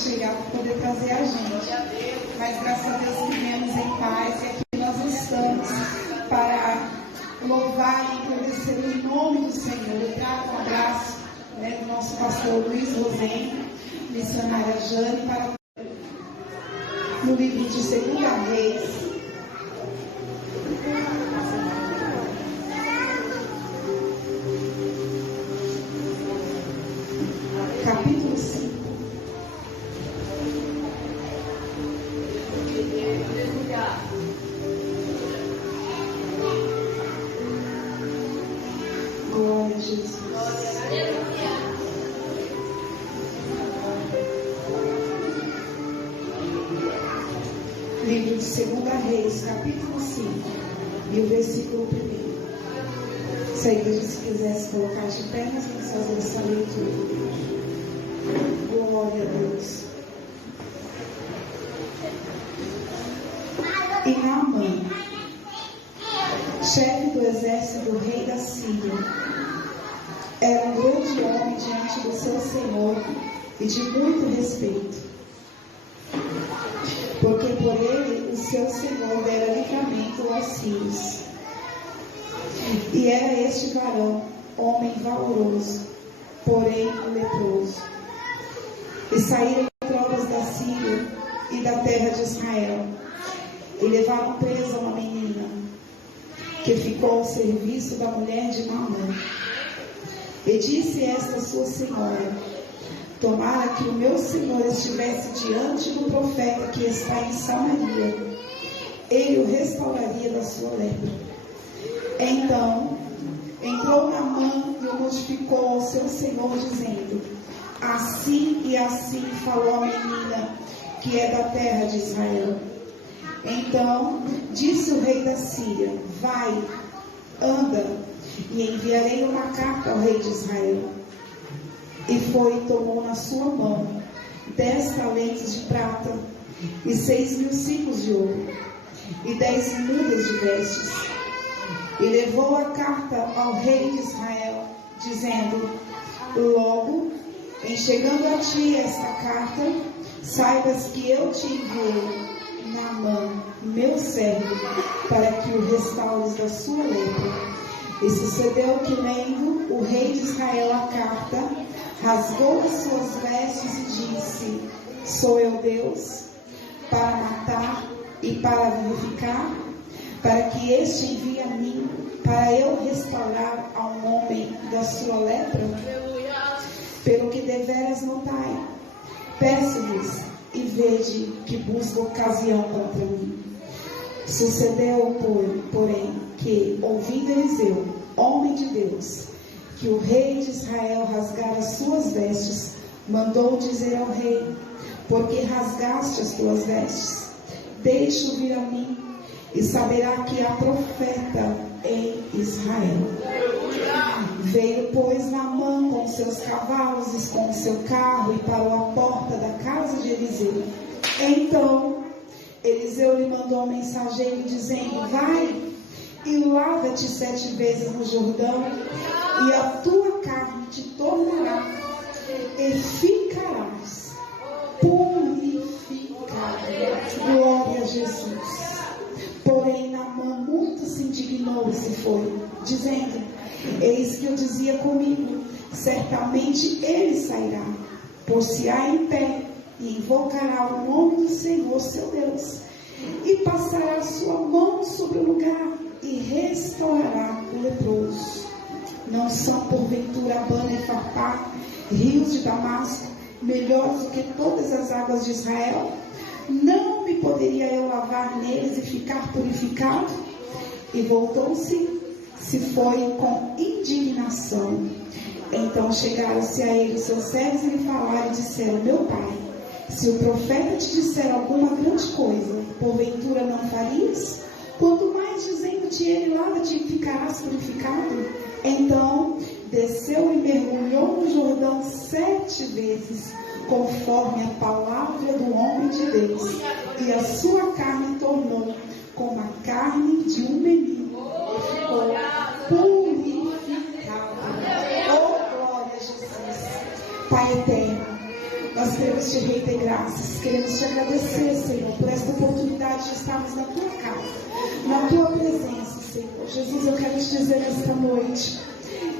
chegar para poder trazer a gente. Mas graças a Deus que viemos em paz e aqui nós louvar e agradecer o nome do Senhor. Eu trago um abraço do nosso pastor Luiz Rosem, missionária Jane, para no livro de 2 Reis, capítulo 5. Glória a Jesus. Livro de 2 Reis, capítulo 5, e o versículo 1. Se a igreja se quisesse colocar de pé, nós vamos fazer essa leitura. Glória a Deus. E Naamã, chefe do exército do rei da Síria, era um grande homem diante do seu senhor e de muito respeito, porque por ele o seu senhor dera livramento aos sírios. E era este varão, homem valoroso, porém leproso. E saíram tropas da Síria e da terra de Israel, e levaram presa uma menina, que ficou ao serviço da mulher de Naamã. E disse esta sua senhora: tomara que o meu senhor estivesse diante do profeta que está em Samaria, ele o restauraria da sua lepra. Então entrou Naamã e o notificou ao seu senhor, dizendo: assim e assim falou a menina, que é da terra de Israel. Então disse o rei da Síria: vai, anda, e enviarei uma carta ao rei de Israel. E foi e tomou na sua mão 10 talentos de prata, e 6.000 ciclos de ouro, e 10 mudas de vestes. E levou a carta ao rei de Israel, dizendo: logo, em chegando a ti esta carta, saibas que eu te enviei Naamã, meu servo, para que o restaures da sua lepra. E sucedeu que, lendo o rei de Israel a carta, rasgou as suas vestes e disse: sou eu Deus, para matar e para vivificar, para que este envie a mim, para eu restaurar a um homem da sua lepra? Pelo que deveras notai, peço-lhes e vede que busca ocasião contra mim. Sucedeu, porém, que, ouvindo Eliseu, homem de Deus, que o rei de Israel rasgara as suas vestes, mandou dizer ao rei: porque rasgaste as tuas vestes? Deixa-o vir a mim, e saberá que há profeta em Israel. Veio, pois, Naamã com seus cavalos e com seu carro, e parou à porta da casa de Eliseu. Então Eliseu lhe mandou um mensageiro, dizendo: vai e lava-te 7 vezes no Jordão, e a tua carne te tornará, e ficarás purificado. Glória a Jesus. Porém Naamã muito se indignou e se foi, dizendo: eis que eu dizia comigo, certamente ele sairá, pôr-se-á em pé, e invocará o nome do Senhor seu Deus, e passará a sua mão sobre o lugar, e restaurará o leproso. Não são porventura Abana e Farpar, rios de Damasco, melhores do que todas as águas de Israel? Não me poderia eu lavar neles e ficar purificado? E voltou-se, se foi com indignação. Então chegaram-se a ele seus servos e lhe falaram e disseram: meu pai, se o profeta te disser alguma grande coisa, porventura não farias? Quanto mais dizendo-te ele: lava-te e ficarás purificado? Então desceu e mergulhou no Jordão 7 vezes, conforme a palavra do homem de Deus, e a sua carne tornou como a carne de um menino, e ficou purificada. Oh, glória a Jesus. Pai eterno, nós queremos te render graças, queremos te agradecer, Senhor, por esta oportunidade de estarmos na tua casa, na tua presença, Senhor. Jesus, eu quero te dizer nesta noite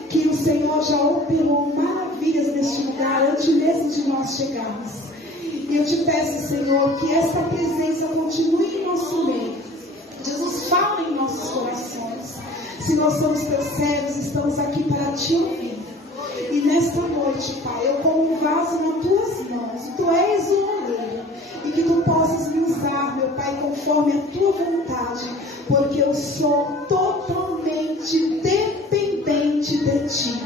que o Senhor já operou maravilhas neste lugar antes mesmo de nós chegarmos. E eu te peço, Senhor, que esta presença continue em nosso meio. Jesus, fala em nossos corações. Se nós somos teus servos, estamos aqui para te ouvir. E nesta noite, Pai, eu como um vaso nas tuas mãos. Tu és o oleiro. E que tu possas me usar, meu Pai, conforme a tua vontade. Porque eu sou totalmente dependente de ti.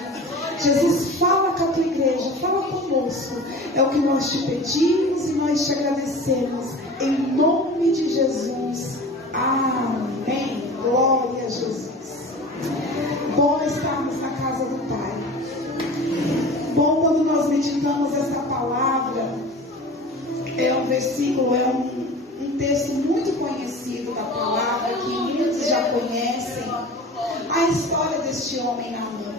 Jesus, fala com a tua igreja, fala conosco. É o que nós te pedimos e nós te agradecemos. Em nome de Jesus. Amém. Glória a Jesus. Bom estarmos na casa do Pai. Bom quando nós meditamos essa palavra. É um versículo, é um texto muito conhecido da palavra, que muitos já conhecem. A história deste homem Naamã.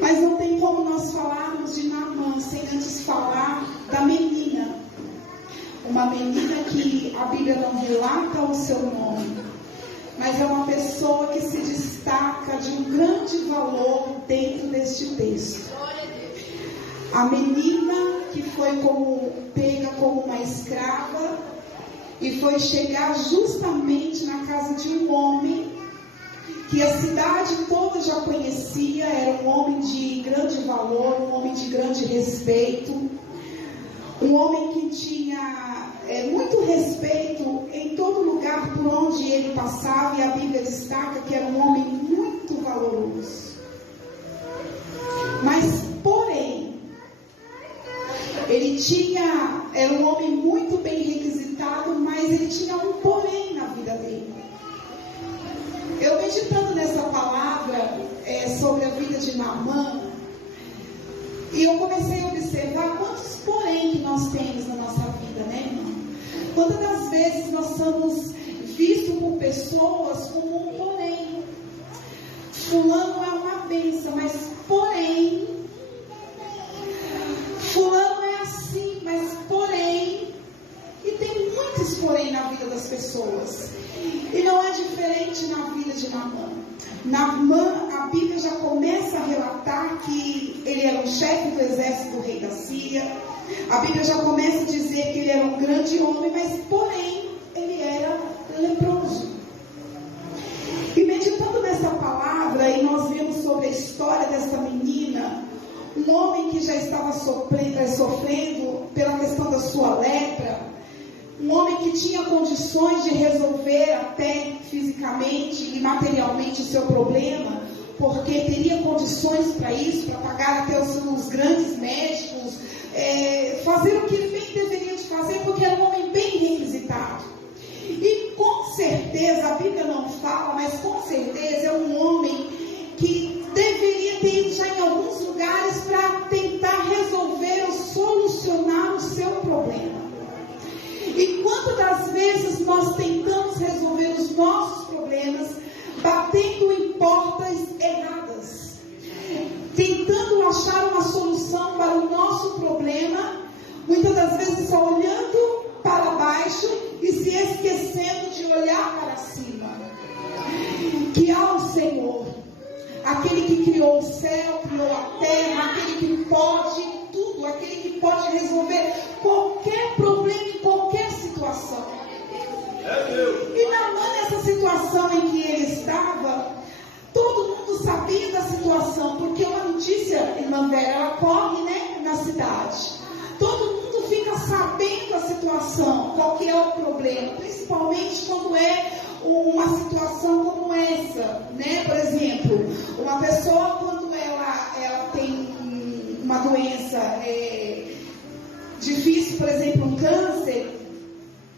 Mas não tem como nós falarmos de Naamã sem antes falar da menina. Uma menina que a Bíblia não relata o seu nome, mas é uma pessoa que se destaca de um grande valor dentro deste texto. A menina que foi pega como uma escrava e foi chegar justamente na casa de um homem que a cidade toda já conhecia. Era um homem de grande valor, um homem de grande respeito, um homem que tinha muito respeito em todo lugar por onde ele passava, e a Bíblia destaca que era um homem muito valoroso. Mas, porém, era um homem muito bem requisitado, mas ele tinha um porém na vida dele. Eu meditando nessa palavra sobre a vida de Naamã, e eu comecei a observar quantos porém que nós temos na nossa vida, né, irmão? Quantas das vezes nós somos vistos por pessoas como um porém. Fulano é uma bênção, mas porém, fulano é assim, mas porém, e tem muitos porém na vida das pessoas. E não é diferente na vida de Naamã. Naamã, a Bíblia já começa a relatar que ele era um chefe do exército do rei da Síria. A Bíblia já começa a dizer que ele era um grande homem, mas porém ele era leproso. E meditando nessa palavra, e nós vemos sobre a história dessa menina, um homem que já estava sofrendo pela questão da sua lepra, um homem que tinha condições de resolver até fisicamente e materialmente o seu problema, porque teria condições para isso, para pagar até os grandes médicos, fazer o que ele bem deveria de fazer, porque era um homem bem requisitado. E com certeza, a Bíblia não fala, mas com certeza é um homem que deveria ter ido já em alguns lugares para tentar resolver ou solucionar o seu problema. E quantas das vezes nós tentamos resolver os nossos problemas batendo em portas erradas, tentando achar uma solução para o nosso problema, muitas das vezes só olhando para baixo e se esquecendo de olhar para cima. Que ao Senhor, aquele que criou o céu, criou a terra, aquele que pode tudo, aquele que pode resolver qualquer problema em qualquer situação. E Naamã, nessa situação em que ele estava, todo mundo sabia da situação, porque uma notícia, irmã Vera, ela corre, né, na cidade. Todo mundo fica sabendo a situação, qual que é o problema, principalmente quando é uma situação como essa, né? Por exemplo, uma pessoa quando ela tem uma doença difícil, por exemplo, um câncer,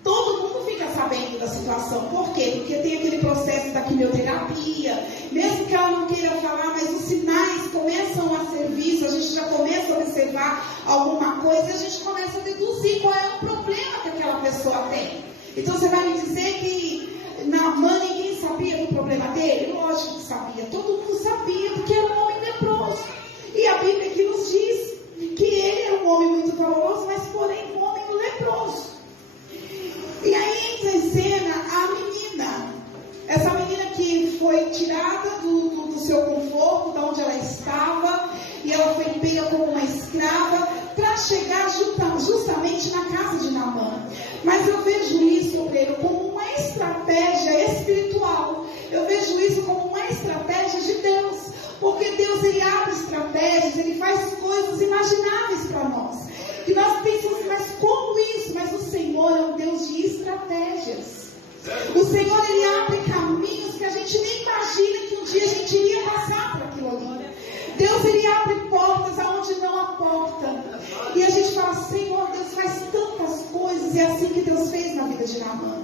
todo mundo fica sabendo da situação. Por quê? Porque tem aquele processo da quimioterapia, mesmo que ela não queira falar, mas os sinais começam a ser vistos, a gente já começa a observar alguma coisa e a gente começa a deduzir qual é o problema que aquela pessoa tem. Então você vai me dizer que Naamã ninguém sabia do problema dele? Lógico que sabia, todo mundo sabia, porque era um homem leproso. E a Bíblia aqui nos diz que ele era um homem muito valoroso, mas porém um homem leproso. E aí entra em cena a menina, essa menina que faz coisas imagináveis para nós. E nós pensamos, mas como isso? Mas o Senhor é um Deus de estratégias. O Senhor, Ele abre caminhos que a gente nem imagina que um dia a gente iria passar por aquilo ali. Deus, Ele abre portas aonde não há porta. E a gente fala, Senhor, Deus faz tantas coisas. E é assim que Deus fez na vida de Naamã.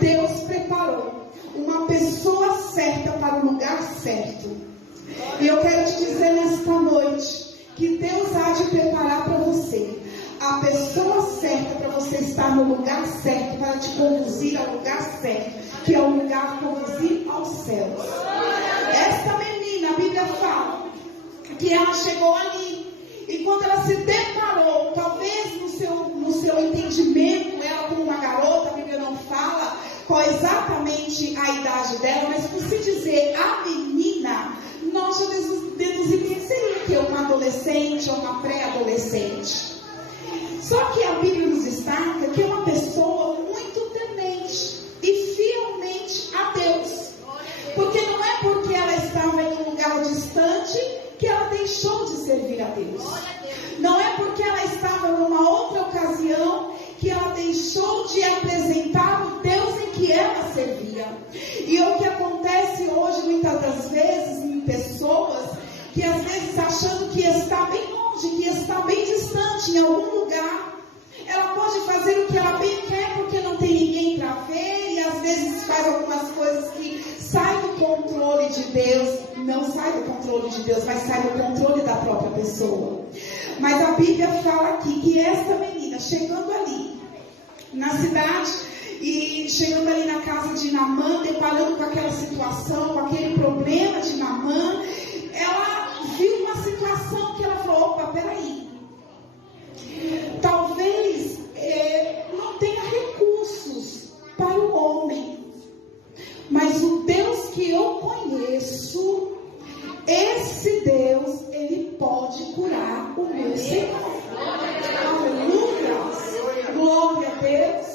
Deus preparou uma pessoa certa para o lugar certo. E eu quero te dizer nesta noite que Deus há de preparar para você a pessoa certa para você estar no lugar certo, para te conduzir ao lugar certo, que é o lugar de conduzir aos céus. Esta menina, a Bíblia fala que ela chegou ali, e quando ela se deparou, talvez no seu entendimento, ela como uma garota, a Bíblia não fala qual é exatamente a idade dela, mas por se dizer a menina, nós já deduzimos que seria uma adolescente ou uma pré-adolescente. Só que a Bíblia nos destaca que é uma pessoa muito temente e fielmente a Deus. Porque não é porque ela estava em um lugar distante que ela deixou de servir a Deus. Não é porque ela estava numa outra ocasião que ela deixou de apresentar o Deus em que ela servia. E o que acontece hoje, muitas das vezes, em pessoas que às vezes achando que está bem longe, que está bem distante em algum lugar, ela pode fazer o que ela bem quer porque não tem ninguém para ver, e às vezes faz algumas coisas que saem do controle de Deus. Não sai do controle de Deus, mas sai do controle da própria pessoa. Mas a Bíblia fala aqui que esta menina, chegando ali na cidade e chegando ali na casa de Naamã, deparando com aquela situação, com aquele problema de Naamã, ela viu uma situação que ela falou, opa, peraí, talvez não tenha recursos para o homem, mas o Deus que eu conheço, esse Deus, Ele pode curar o meu Senhor. Aleluia! Glória a Deus!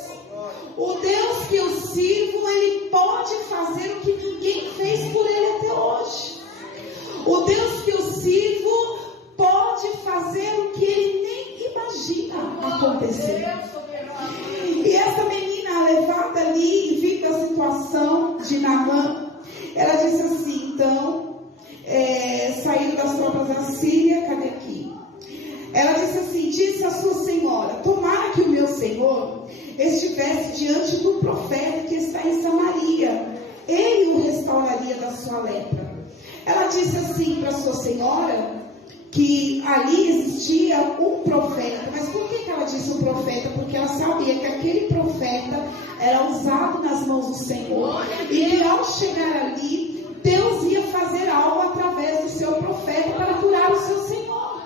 O Deus que eu sirvo, Ele pode fazer o que ninguém fez por Ele até hoje. O Deus que eu sirvo pode fazer o que Ele nem imagina acontecer. E essa menina, levada ali e vindo a situação de Naamã, ela disse assim, então, saindo das tropas da Síria, cadê aqui? Ela disse assim, disse a sua senhora, tomara que o meu senhor estivesse diante do profeta que está em Samaria, ele o restauraria da sua lepra. Ela disse assim para sua senhora, que ali existia um profeta. Mas por que ela disse um profeta? Porque ela sabia que aquele profeta era usado nas mãos do Senhor, e que ao chegar ali, Deus ia fazer algo através do seu profeta para curar o seu Senhor.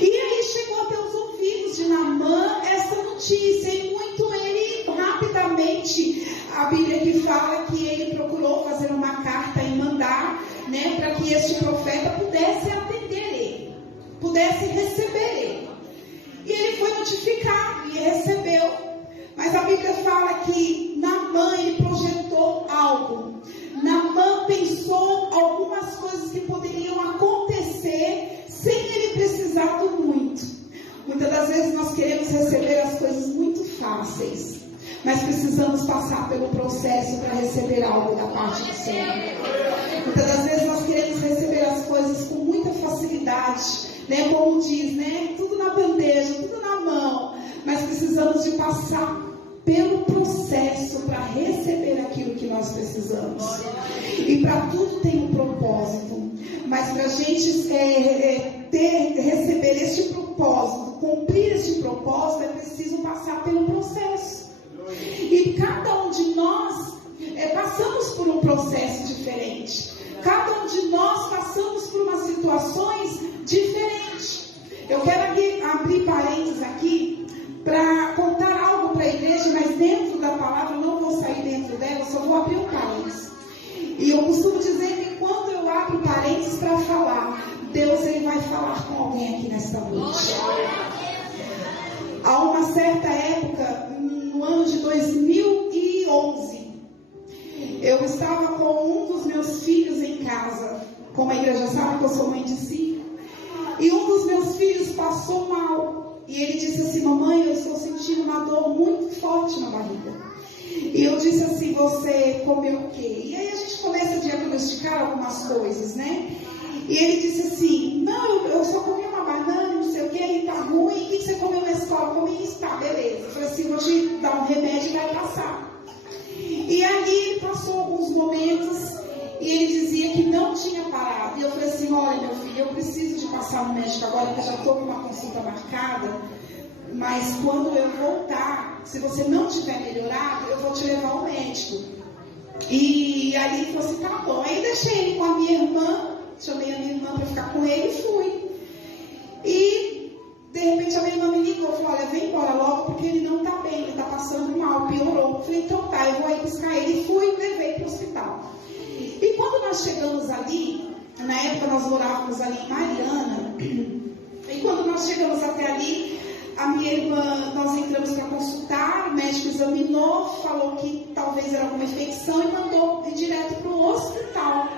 E aí chegou até os ouvidos de Naamã essa notícia, e muito ele rapidamente, a Bíblia que fala que ele procurou fazer uma carta e mandar, para que este profeta pudesse atender ele, pudesse receber ele. E ele foi notificado e recebeu. Mas a Bíblia fala que Naamã, ele projetou algo. Naamã pensou algumas coisas que poderiam acontecer sem ele precisar do muito. Muitas das vezes nós queremos receber as coisas muito fáceis, mas precisamos passar pelo processo para receber algo da parte do Senhor. Muitas das vezes nós queremos receber as coisas com muita facilidade, como diz, tudo na bandeja, tudo na mão, mas precisamos de passar pelo processo para receber aquilo que nós precisamos. E para tudo tem um propósito, mas para a gente receber este propósito, cumprir este propósito, é preciso passar pelo processo. E cada um de nós passamos por um processo diferente. Cada um de nós passamos por umas situações diferentes. Eu quero abrir parênteses aqui para contar algo para a igreja, mas dentro da palavra, não vou sair dentro dela, só vou abrir um parênteses. E eu costumo dizer que quando eu abro parênteses para falar, Deus ele vai falar com alguém aqui nesta noite. Há uma certa época, no ano de 2011, eu estava com um dos meus filhos em casa. Como a igreja sabe que eu sou mãe de 5. E um dos meus filhos passou mal. E ele disse assim: mamãe, eu estou sentindo uma dor muito forte na barriga. E eu disse assim: você comeu o quê? E aí a gente começa a diagnosticar algumas coisas, né? E ele disse assim: não, eu só comi uma banana, não sei o que, e tá ruim. O que você comeu na escola? Comi isso, tá, beleza. Eu falei assim: vou te dar um remédio e vai passar. E ali ele passou alguns momentos e ele dizia que não tinha parado. E eu falei assim: olha, meu filho, eu preciso de passar no médico agora, que eu já estou com uma consulta marcada. Mas quando eu voltar, se você não tiver melhorado, eu vou te levar ao médico. E aí ele falou assim: tá bom. Aí eu deixei ele com a minha irmã, chamei a minha irmã para ficar com ele e fui. E de repente a minha irmã me ligou, falou: olha, vem embora logo porque ele não está bem, ele está passando mal, piorou. Eu falei: então tá, eu vou aí buscar ele. E fui e levei para o hospital. E quando nós chegamos ali, na época nós morávamos ali em Mariana, e quando nós chegamos até ali, a minha irmã, nós entramos para consultar, o médico examinou, falou que talvez era alguma infecção e mandou ir direto para o hospital.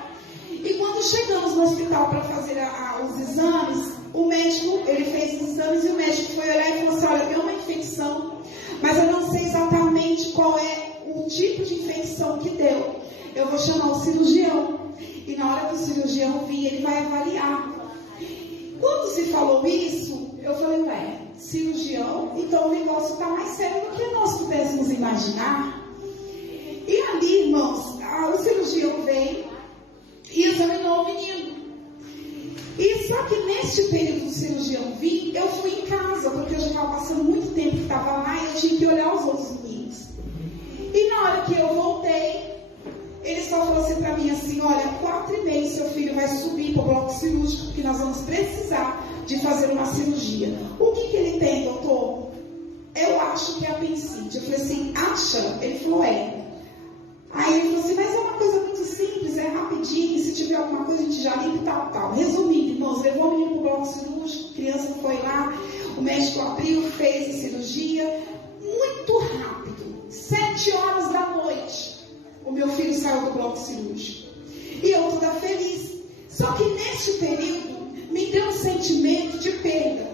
E quando chegamos no hospital para fazer os exames, o médico, ele fez os exames e o médico foi olhar e falou assim: olha, deu uma infecção, mas eu não sei exatamente qual é o tipo de infecção que deu. Eu vou chamar o cirurgião. E na hora que o cirurgião vir, ele vai avaliar. Quando se falou isso, eu falei: ué, cirurgião? Então o negócio está mais sério do que nós pudéssemos imaginar. E ali, irmãos, o cirurgião veio e examinou o menino. E só que neste período do cirurgião vir, eu fui em casa, porque eu já estava passando muito tempo que estava lá e eu tinha que olhar os outros meninos. E na hora que eu voltei, ele só falou assim para mim assim: olha, 4h30 seu filho vai subir para o bloco cirúrgico, porque nós vamos precisar de fazer uma cirurgia. O que ele tem, doutor? Eu acho que é apendicite. Eu falei assim: acha? Ele falou: é. Aí ele falou assim: mas é uma coisa muito simples, é rapidinho, se tiver alguma coisa a gente já limpa e tal. Resumindo, irmãos, levou o menino para o bloco cirúrgico, a criança foi lá, o médico abriu, fez a cirurgia, muito rápido, 7h, o meu filho saiu do bloco cirúrgico. E eu toda feliz. Só que neste período, me deu um sentimento de perda.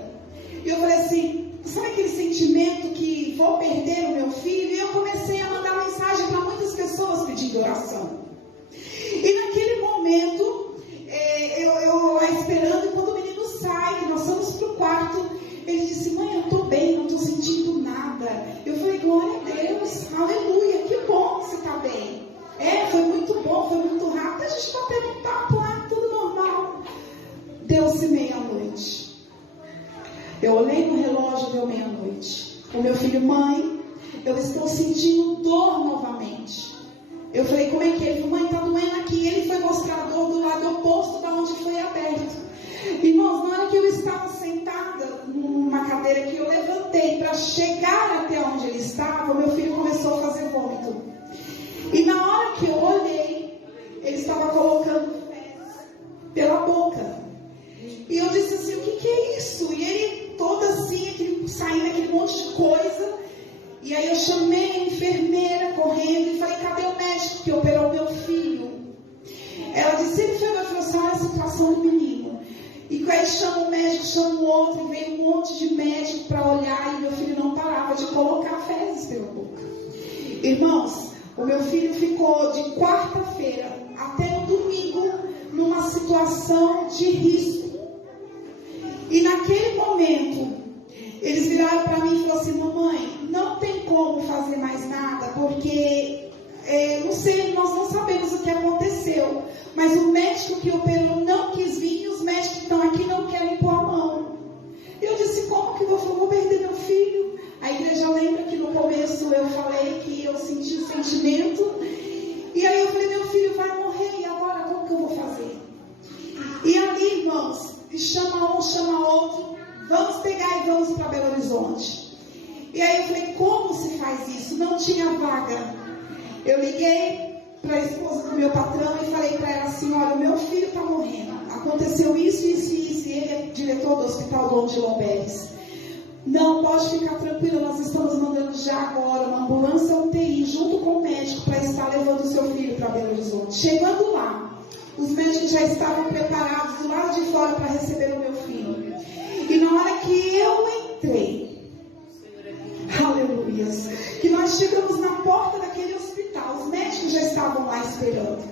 E eu falei assim: sabe aquele sentimento que vou perder o meu filho? E eu comecei a mandar mensagem para muitas pessoas pedindo oração. E naquele momento, eu lá esperando, e quando o menino sai, nós fomos para o quarto, ele disse: mãe, eu estou bem, não estou sentindo nada. Eu falei: glória a Deus, aleluia, que bom que você está bem. Foi muito bom, foi muito rápido, a gente bateu um papo lá, tudo normal. Deu-se meia-noite. Eu olhei no relógio, deu meia-noite. O meu filho: mãe, eu estou sentindo dor novamente. Eu falei: como é que é? Ele falou: mãe, está doendo aqui. Ele foi mostrar a dor do lado oposto da onde foi aberto. Irmãos, na hora que eu estava sentada numa cadeira que eu levantei para chegar até onde ele estava, o meu filho começou a fazer vômito. E na hora que eu olhei, ele estava colocando fezes pela boca. E eu disse assim: o que é isso? E ele todo assim, saindo aquele monte de coisa. E aí eu chamei a enfermeira correndo e falei: cadê o médico que operou meu filho? Ela disse: ele foi, eu falei assim: olha a situação do menino. E aí chama um médico, chama o outro, e veio um monte de médico para olhar, e meu filho não parava de colocar fezes pela boca. Irmãos, o meu filho ficou de quarta-feira até o domingo numa situação de risco. E naquele momento, eles viraram para mim e falaram assim: mamãe, não tem como fazer mais nada, porque não sei, nós não sabemos o que aconteceu. Mas o médico que operou não quis vir e os médicos que estão aqui não querem pôr a mão. Eu disse: como que eu vou perder meu filho? A igreja lembra que no começo eu falei que eu senti o sentimento. E aí eu falei: meu filho vai morrer, e agora como que eu vou fazer? E ali, irmãos, chama um, chama outro, vamos pegar e vamos para Belo Horizonte. E aí eu falei: como se faz isso? Não tinha vaga. Eu liguei para a esposa do meu patrão e falei para ela assim: olha, o meu filho está morrendo, aconteceu isso, isso e isso, e ele é diretor do hospital Dom de Lomberes. Não, pode ficar tranquila, nós estamos mandando já agora uma ambulância UTI junto com o médico para estar levando o seu filho para Belo Horizonte. Chegando lá, Os médicos já estavam preparados do lado de fora para receber o meu filho. E na hora que eu entrei, aleluias, que nós chegamos na porta daquele hospital, os médicos já estavam lá esperando.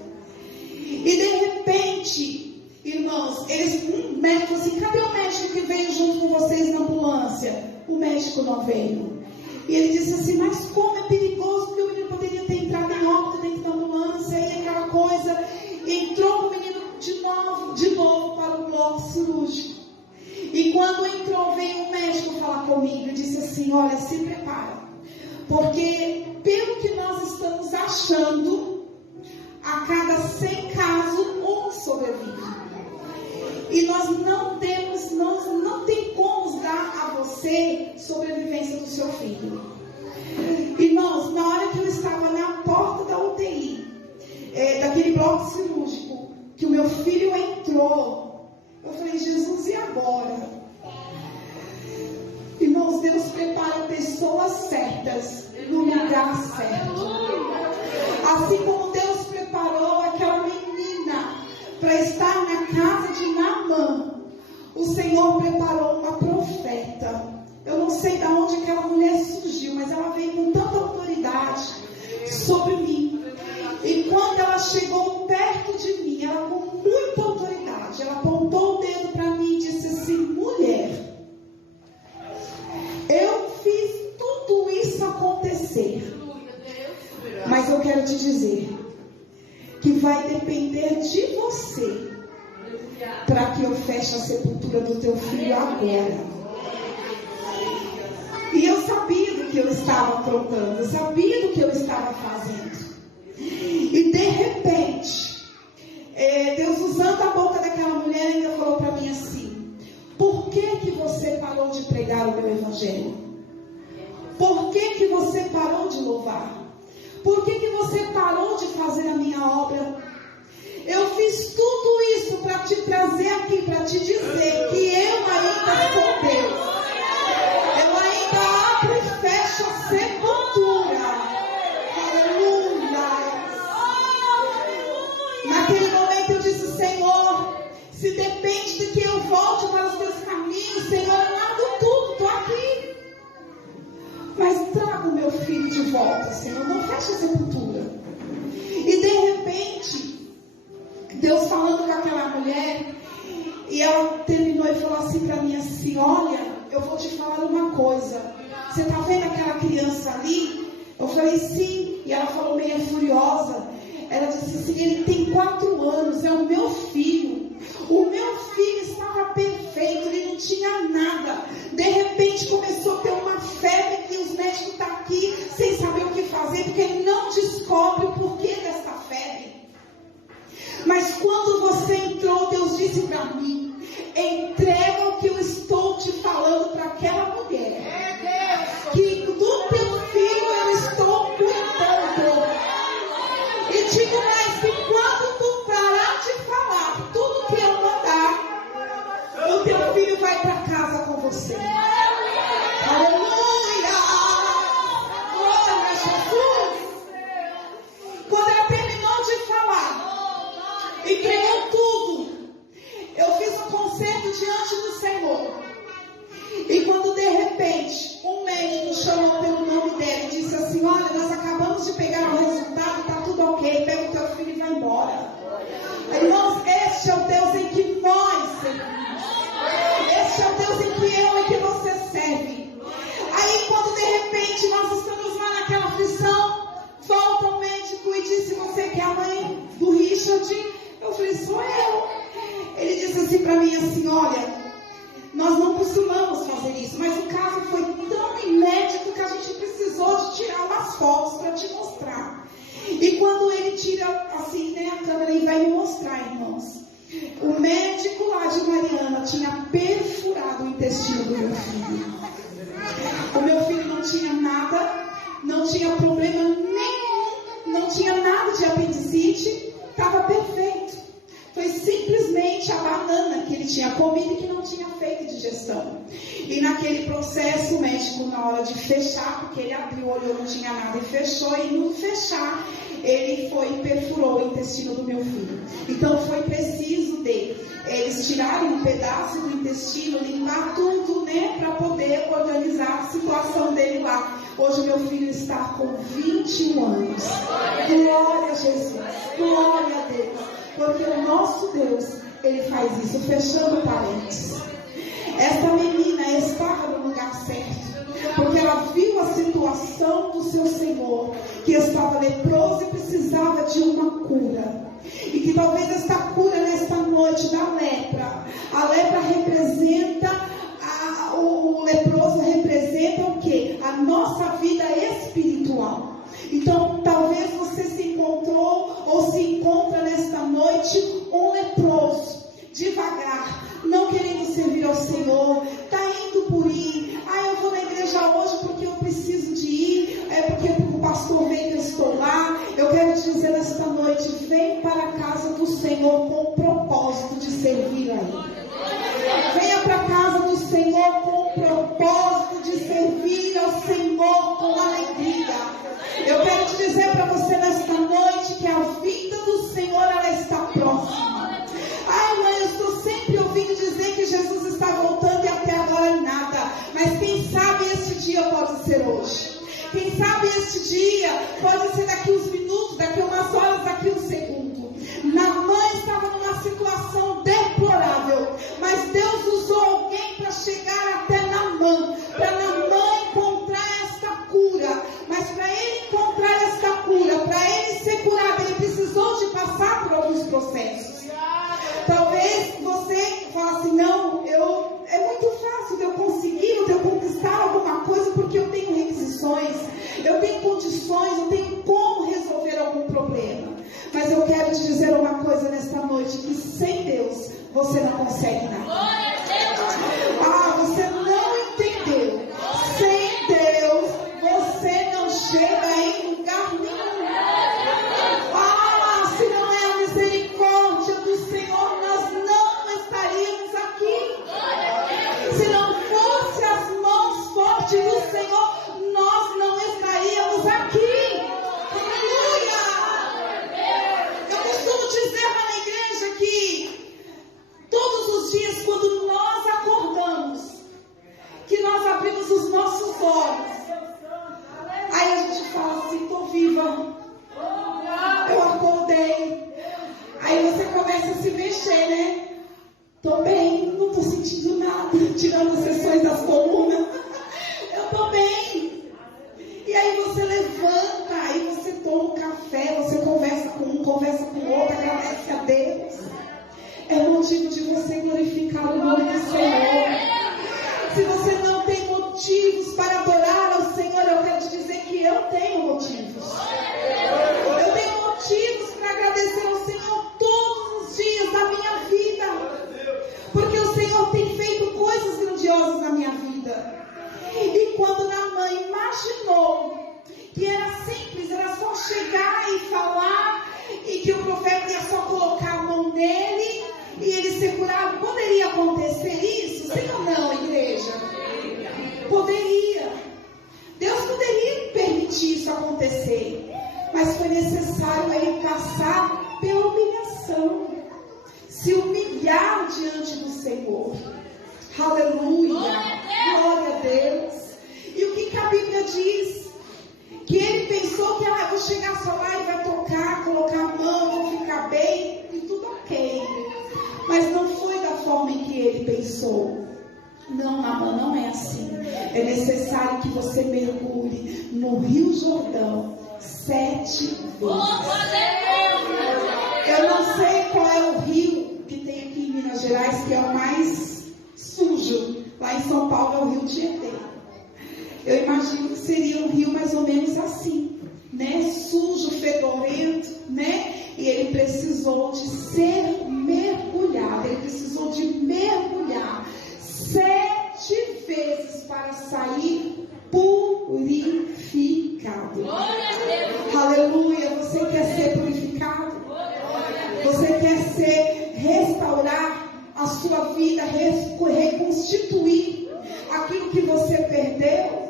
E de repente, irmãos, um médico assim, cadê o médico que veio junto com vocês na ambulância? O médico não veio. E ele disse assim, mas como é perigoso, porque o menino poderia ter entrado em óbito dentro da ambulância, e aquela coisa. Entrou o menino de novo para o bloco cirúrgico. E quando entrou, veio um médico falar comigo e disse assim, olha, se prepara, porque pelo que nós estamos achando, a cada 100 casos, um sobrevive. E nós não tem como dar a você sobrevivência do seu filho. Irmãos, na hora que eu estava na porta da UTI, daquele bloco cirúrgico, que o meu filho entrou, eu falei, Jesus, e agora? Irmãos, Deus prepara pessoas certas no lugar certo. Assim como Deus preparou aquela menina para estar na casa de Naamã, o Senhor preparou uma profeta. Eu não sei de onde aquela mulher surgiu, mas ela veio com tanta autoridade sobre mim. E quando ela chegou perto de mim, ela com muita autoridade, ela apontou o dedo para mim e disse assim, mulher, eu fiz tudo isso acontecer, mas eu quero te dizer que vai depender de você para que eu feche a sepultura do teu filho agora. E eu sabia do que eu estava aprontando, eu sabia do que eu estava fazendo. E de repente, Deus, usando a boca daquela mulher, ainda falou para mim assim, por que você parou de pregar o meu evangelho? Por que você parou de louvar? Por que você parou de fazer a minha obra? Eu fiz tudo isso para te trazer aqui, para te dizer que eu ainda sou Deus. Eu ainda abro e fecho a sepultura. Aleluia. Naquele momento eu disse, Senhor, se depende de que eu volte para os teus caminhos, Senhor, eu largo tudo, estou aqui. Mas traga o meu filho de volta, Senhor, não feche a sepultura. E de repente, Deus falando com aquela mulher, e ela terminou e falou assim para mim assim, olha, eu vou te falar uma coisa, você está vendo aquela criança ali? Eu falei sim, e ela falou meio furiosa, ela disse assim, ele tem 4 anos, é o meu filho estava perfeito, ele não tinha nada, de repente começou a ter uma febre que os médicos estão aqui sem saber o que fazer, porque ele não descobre o porquê dessa febre. Mas quando você entrou, Deus disse para mim, entrega o que eu estou te falando para aquela mulher, que do teu filho eu estou cuidando. E digo mais, que quando tu parar de falar tudo que eu mandar, o teu filho vai para casa com você. Aleluia! Glória a Jesus! Quando ela terminou de falar, entregou tudo, eu fiz um concerto diante do Senhor. E quando de repente um médico chamou pelo nome dela e disse assim, olha, nós acabamos de pegar o resultado, está tudo ok, pega o teu filho e vai embora. Irmãos, este é o Deus em que nós servimos. Este é o Deus em que eu e que você serve. Aí quando de repente nós estamos lá naquela aflição, volta o médico e disse, você que é a mãe do Richard? Eu falei, sou eu. Ele disse assim para mim assim, olha, nós não costumamos fazer isso, mas o caso foi tão inédito que a gente precisou de tirar umas fotos para te mostrar. E quando ele tira assim, né, a câmera e vai me mostrar, irmãos, o médico lá de Mariana tinha perfurado o intestino do meu filho. O meu filho não tinha nada, não tinha problema nenhum, não tinha nada de apendicite, estava perfeito. Foi simplesmente a banana que ele tinha comido e que não tinha feito digestão. E naquele processo, o médico, na hora de fechar, porque ele abriu, olhou, não tinha nada e fechou, e no fechar, ele foi e perfurou o intestino do meu filho. Então foi preciso eles tirarem um pedaço do intestino, limpar tudo, né, para poder organizar a situação dele lá. Hoje meu filho está com 21 anos. Glória a Jesus, glória a Deus, porque o nosso Deus, Ele faz isso. Fechando parênteses, esta menina estava no lugar certo, porque ela viu a situação do seu Senhor, que estava leproso e precisava de uma cura. E que talvez esta cura nesta noite da lepra, a lepra representa, o leproso representa o quê? A nossa vida espiritual. Então talvez você se encontrou ou se encontra nesta noite um leproso, devagar, não querendo servir ao Senhor, está indo por ir. Eu vou na igreja hoje porque eu preciso de ir, é porque o pastor vem que eu estou lá. Eu quero te dizer nesta noite, vem para a casa do Senhor com o propósito de servir a Ele. Venha para a casa do Senhor com o propósito de servir ao Senhor com alegria. Eu quero te dizer para você nesta noite que a vinda do Senhor, ela está próxima. Mãe, eu estou sempre ouvindo dizer que Jesus está voltando e até agora nada. Mas quem sabe este dia pode ser hoje. Quem sabe este dia pode ser daqui uns minutos, daqui umas horas, daqui um segundo. Naamã estava numa situação deplorável, mas Deus usou alguém para chegar até Naamã, para Naamã encontrar esta cura. Mas para ele encontrar esta cura, para ele ser curado, ele precisou de passar por alguns processos. Talvez você fale assim, não, é muito fácil de eu conseguir, de eu conquistar alguma coisa, porque eu tenho requisições, eu tenho condições, eu tenho como resolver algum problema. Mas eu quero te dizer uma coisa nesta noite, que sem Deus você não consegue nada. Você não entendeu. Sem Deus você não chega em lugar nenhum. Se não é a misericórdia do Senhor, nós não estaríamos aqui. Se não fosse as mãos fortes do Senhor, nós não estaríamos aqui. Aleluia! Eu costumo dizer lá na igreja que todos os dias, quando nós acordamos, que nós abrimos os nossos olhos, aí a gente fala assim, estou viva. Eu acordei. Aí você começa a se mexer, né? Tô bem, não tô sentindo nada, tirando as sessões das colunas. Eu tô bem. E aí você levanta, aí você toma um café, você conversa com um, conversa com o outro, agradece a Deus. É motivo de você glorificar o nome do Senhor. Se você não tem motivos para adorar ao Senhor, eu quero te dizer que eu tenho motivos. Eu tenho motivos para agradecer ao Senhor todos os dias da minha vida, porque o Senhor tem feito coisas grandiosas na minha vida. E quando Naamã imaginou que era simples, era só chegar e falar, e que o profeta ia só colocar a mão nele e ele ser curado, poderia acontecer isso? Sim ou não, igreja? Poderia. Deus poderia permitir isso acontecer, mas foi necessário ele passar pela humilhação, se humilhar diante do Senhor. Aleluia, glória a Deus. E o que a Bíblia diz? Que ele pensou que eu vou chegar só lá e vai tocar, colocar a mão, vou ficar bem, e tudo ok. Mas não foi da forma em que ele pensou. Não, Naamã, não é assim. É necessário que você mergulhe no Rio Jordão 7 vezes. Eu não sei qual é o rio que tem aqui em Minas Gerais, que é o mais sujo. Lá em São Paulo é o Rio Tietê. Eu imagino que seria um rio mais ou menos assim, né? Sujo, fedorento, né? E ele precisou de ser mergulhado. Ele precisou de mergulhar 7 vezes para sair purificado. Aleluia. Você quer ser purificado? Você quer restaurar a a sua vida, reconstituir aquilo que você perdeu,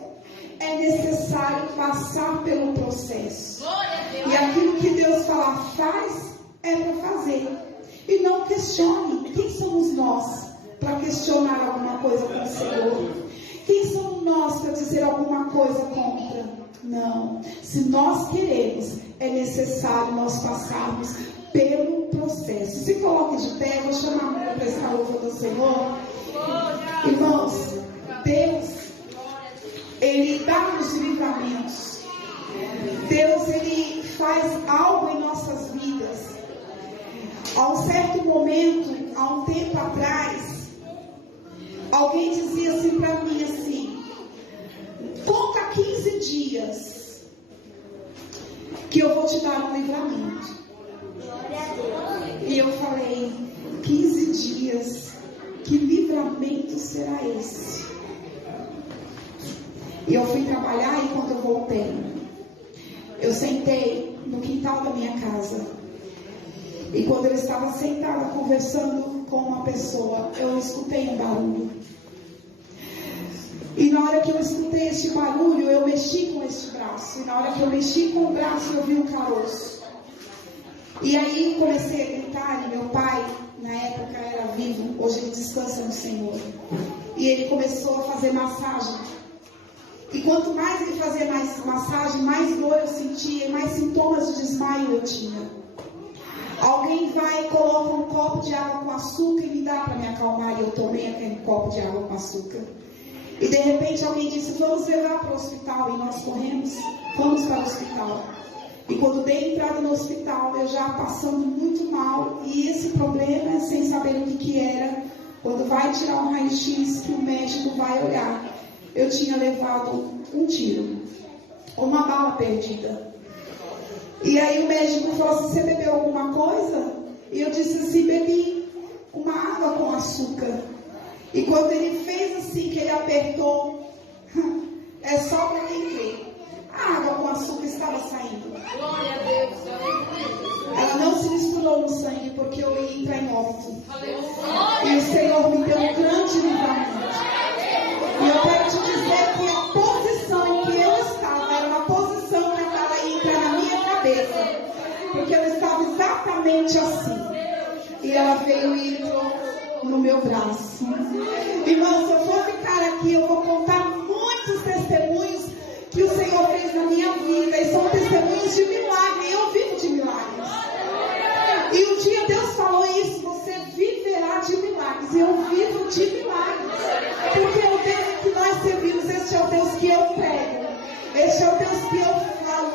é necessário passar pelo processo. E aquilo que Deus fala, faz, é para fazer. E não questione. Quem somos nós para questionar alguma coisa com o Senhor? Quem somos nós para dizer alguma coisa contra? Não. Se nós queremos, é necessário nós passarmos pelo processo. Se coloque de pé, vou chamar a mulher para essa louva do Senhor. Irmãos, Deus, Ele dá-nos livramentos. Deus, Ele faz algo em nossas vidas. A um certo momento, há um tempo atrás, alguém dizia assim para mim assim: conta 15 dias que eu vou te dar um livramento. E eu falei: 15 dias, que livramento será esse? E eu fui trabalhar, e quando eu voltei, eu sentei no quintal da minha casa. E quando eu estava sentada conversando com uma pessoa, eu escutei um barulho. E na hora que eu escutei este barulho, eu mexi com este braço. E na hora que eu mexi com o braço, eu vi um caroço. E aí comecei a gritar, e meu pai, na época, era vivo, hoje ele descansa no Senhor. E ele começou a fazer massagem. E quanto mais ele fazia mais massagem, mais dor eu sentia, e mais sintomas de desmaio eu tinha. Alguém vai e coloca um copo de água com açúcar e me dá para me acalmar, e eu tomei aquele copo de água com açúcar. E de repente alguém disse: vamos levar para o hospital. E nós corremos, fomos para o hospital. E quando dei entrada no hospital, eu já passando muito mal, e esse problema, sem saber o que era, quando vai tirar um raio-x, que o médico vai olhar, eu tinha levado um tiro, uma bala perdida. E aí o médico falou assim: você bebeu alguma coisa? E eu disse assim: bebi uma água com açúcar. E quando ele fez assim, que ele apertou, é só para quem crê, a água com açúcar estava saindo. Glória a Deus. Ela não se misturou no sangue, porque eu ia entrar em óbito. E o Senhor me deu um grande livramento. E eu quero te dizer que a posição em que eu estava era uma posição que ela ia entrar na minha cabeça, porque eu estava exatamente assim. E ela veio e entrou no meu braço. Irmãos, se eu for ficar aqui, eu vou contar muitos testemunhos que o Senhor fez na minha vida, e são testemunhos de milagre. Eu vivo de milagres. E um dia Deus falou isso: você viverá de milagres. E eu vivo de milagres, porque o Deus que nós servimos, este é o Deus que eu prego, este é o Deus que eu falo.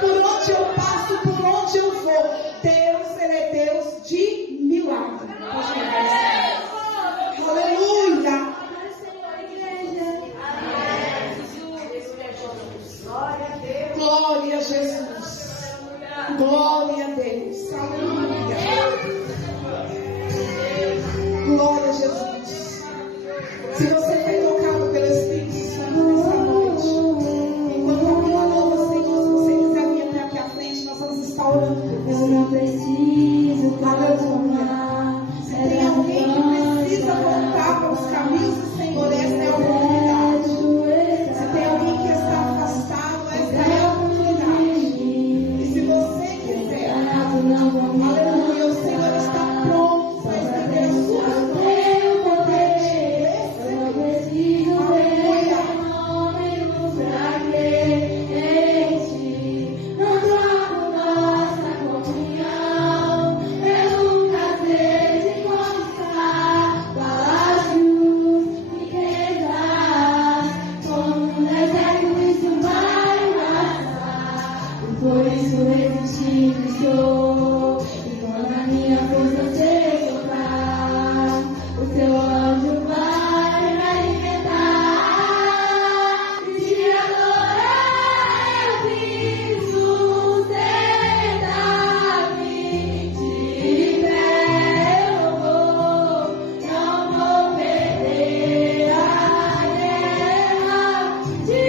Por onde eu passo, por onde eu vou, Deus, Ele é Deus de milagre. Aleluia. Glória a Jesus. Glória a Deus. Aleluia. Glória a Jesus. Se você foi tocado pelo Espírito Santo nessa noite, enquanto alguém louva o Senhor, se você quiser vir até aqui à frente, nós vamos estar orando por você. Eu não preciso Aleluia. Se tem alguém que precisa voltar para os caminhos do Senhor, essa é a oportunidade. Se tem alguém que está afastado, essa é a oportunidade. E se você quiser, aleluia, o Senhor está pronto para estender as suas mãos. Por isso resistindo estou, e quando a minha força se tocar, o seu anjo vai me alimentar. E te adorar eu vim sustentar-me, de pé eu vou, não vou perder a guerra, de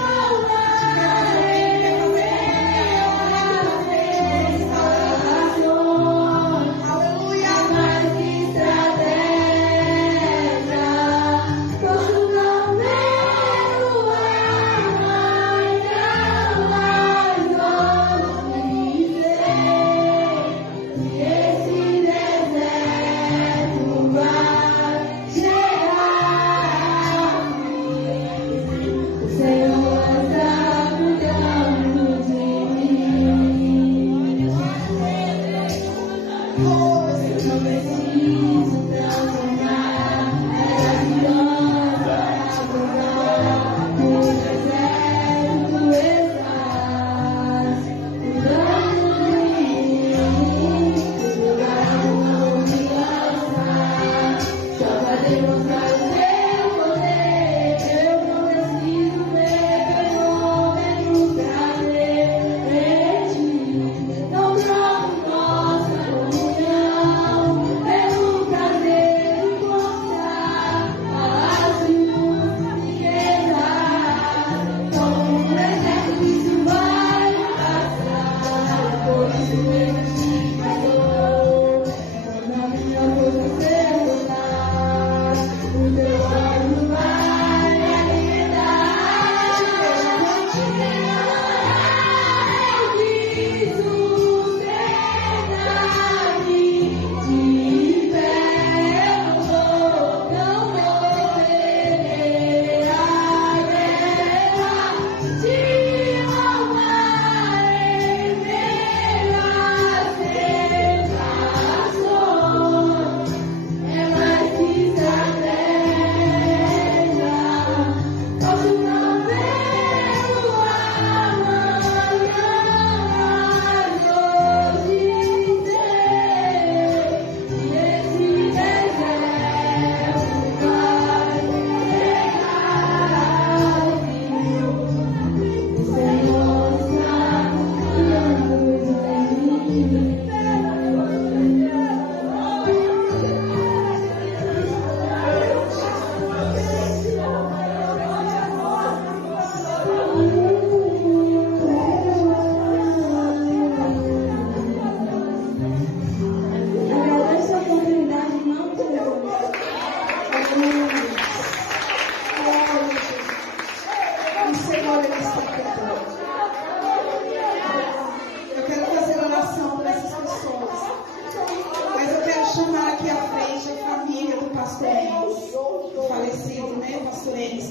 louvar. Aleluia.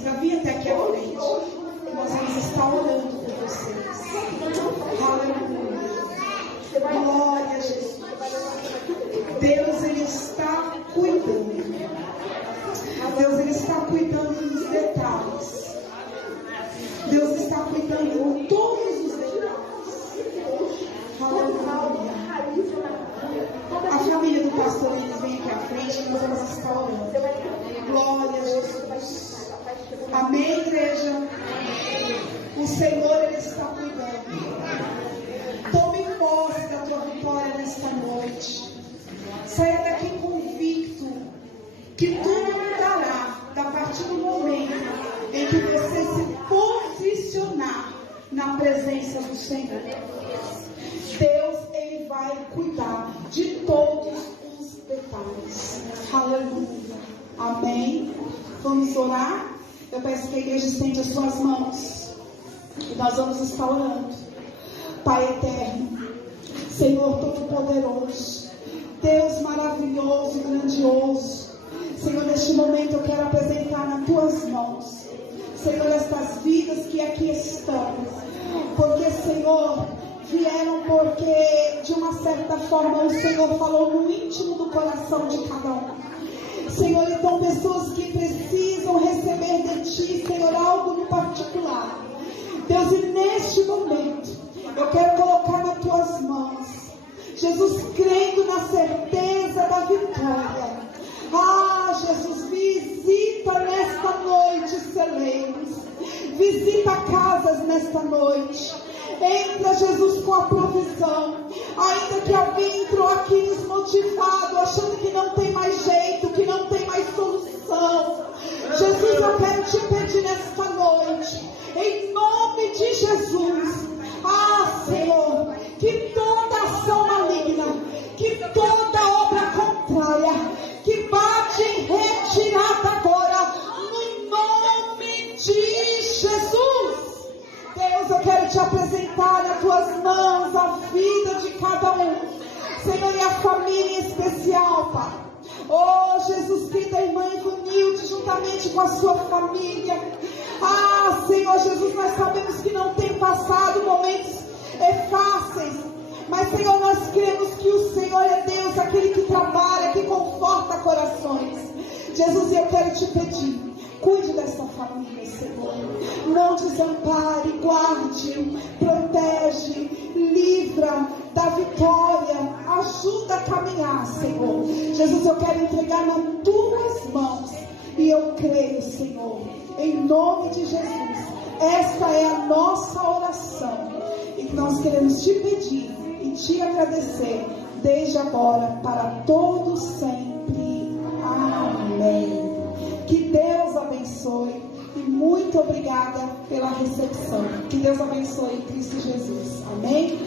para vir até aqui à frente. Nós vamos estar orando por vocês. Aleluia. Glória a Jesus. Deus, Ele está cuidando. Deus, Ele está cuidando dos detalhes. Deus está cuidando de todos os detalhes. Aleluia. A família do pastor, eles vêm aqui à frente e nós vamos estar orando. Glória a Jesus. Amém, igreja? O Senhor, Ele está cuidando. Tome posse da tua vitória nesta noite. Saia daqui convicto que tudo mudará a partir do momento em que você se posicionar na presença do Senhor. Deus, Ele vai cuidar de todos os detalhes. Aleluia. Amém. Vamos orar? Eu peço que a igreja estenda as suas mãos. E nós vamos estar orando. Pai eterno, Senhor Todo-Poderoso, Deus maravilhoso e grandioso, Senhor, neste momento eu quero apresentar nas tuas mãos, Senhor, estas vidas que aqui estão, porque, Senhor, vieram porque de uma certa forma o Senhor falou no íntimo do coração de cada um. Senhor, então pessoas que precisam receber de Ti, Senhor, algo no particular. Deus, e neste momento eu quero colocar nas tuas mãos, Jesus, crendo na certeza da vitória. Ah, Jesus, visita nesta noite celeiros, visita casas nesta noite. Entra, Jesus, com a provisão. Ainda que alguém entrou aqui desmotivado, achando que não tem mais jeito, que não tem mais solução. Jesus, eu quero te pedir nesta noite, em nome de Jesus. Ah, Senhor, que toda ação maligna, que toda obra contrária, que bate em retirada agora, no nome de Jesus. Deus, eu quero te apresentar nas tuas mãos a vida de cada um, Senhor, e a família em especial, Pai. Oh, Jesus, querida irmã Ivanilde, juntamente com a sua família. Ah, Senhor Jesus, nós sabemos que não tem passado momentos fáceis, mas, Senhor, nós cremos que o Senhor é Deus, aquele que trabalha, que conforta corações. Jesus, eu quero te pedir, cuide dessa família, Senhor. Não desampare, guarde, protege, livra da vitória, ajuda a caminhar, Senhor. Jesus, eu quero entregar nas tuas mãos. E eu creio, Senhor, em nome de Jesus. Esta é a nossa oração. E nós queremos te pedir e te agradecer desde agora, para todos sempre. Amém. Que Deus abençoe. E muito obrigada pela recepção. Que Deus abençoe em Cristo Jesus. Amém.